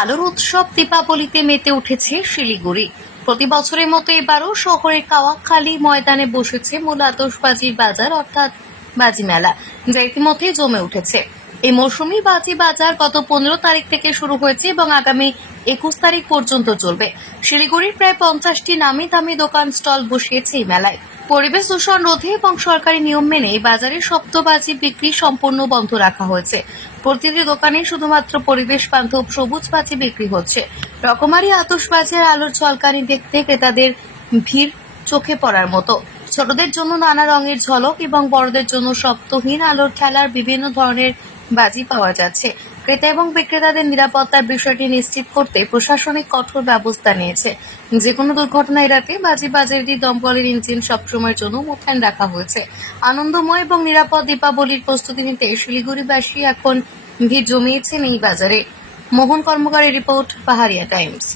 আলোর উৎসব দীপাবলিতে মেতে উঠেছে শিলিগুড়ি। প্রতি বছরের মতো এবারও শহরের কাওয়াখালী ময়দানে বসেছে মূল আতশবাজির বাজার অর্থাৎ বাজি মেলা, যা ইতিমধ্যে জমে উঠেছে। এই মৌসুমী বাজি বাজার গত 15 তারিখ থেকে শুরু হয়েছে এবং আগামী 21 তারিখ পর্যন্ত চলবে। শিলিগুড়ির প্রায় 50টি নামি দামি দোকান স্টল বসিয়েছে এই মেলায়। পরিবেশ দূষণ রোধে এবং সরকারি নিয়ম মেনে বাজারে শব্দবাজি বিক্রি সম্পূর্ণ বন্ধ রাখা হয়েছে। প্রতিটি দোকানে শুধুমাত্র পরিবেশ বান্ধব সবুজ বাজি বিক্রি হচ্ছে। রকমারি আতশবাজির আলোর ঝলকানি দেখতে ক্রেতাদের ভিড় চোখে পড়ার মতো। ছোটদের জন্য নানা রঙের ঝলক এবং বড়দের জন্য শব্দহীন আলোর খেলার বিভিন্ন ধরনের বাজি পাওয়া যাচ্ছে। ক্রেতা এবং বিক্রেতাদের নিরাপত্তার বিষয়টি নিশ্চিত করতে প্রশাসনিক কঠোর ব্যবস্থা নিয়েছে। যেকোনো দুর্ঘটনা এড়াতে বাজি বাজারের দমকলের ইঞ্জিন সবসময়ের জন্য মোতায়েন রাখা হয়েছে। আনন্দময় এবং নিরাপদ দীপাবলির প্রস্তুতি নিতে শিলিগুড়িবাসী এখন ভিড় জমিয়েছেন এই বাজারে। মোহন কর্মকারের রিপোর্ট, পাহাড়িয়া টাইমস।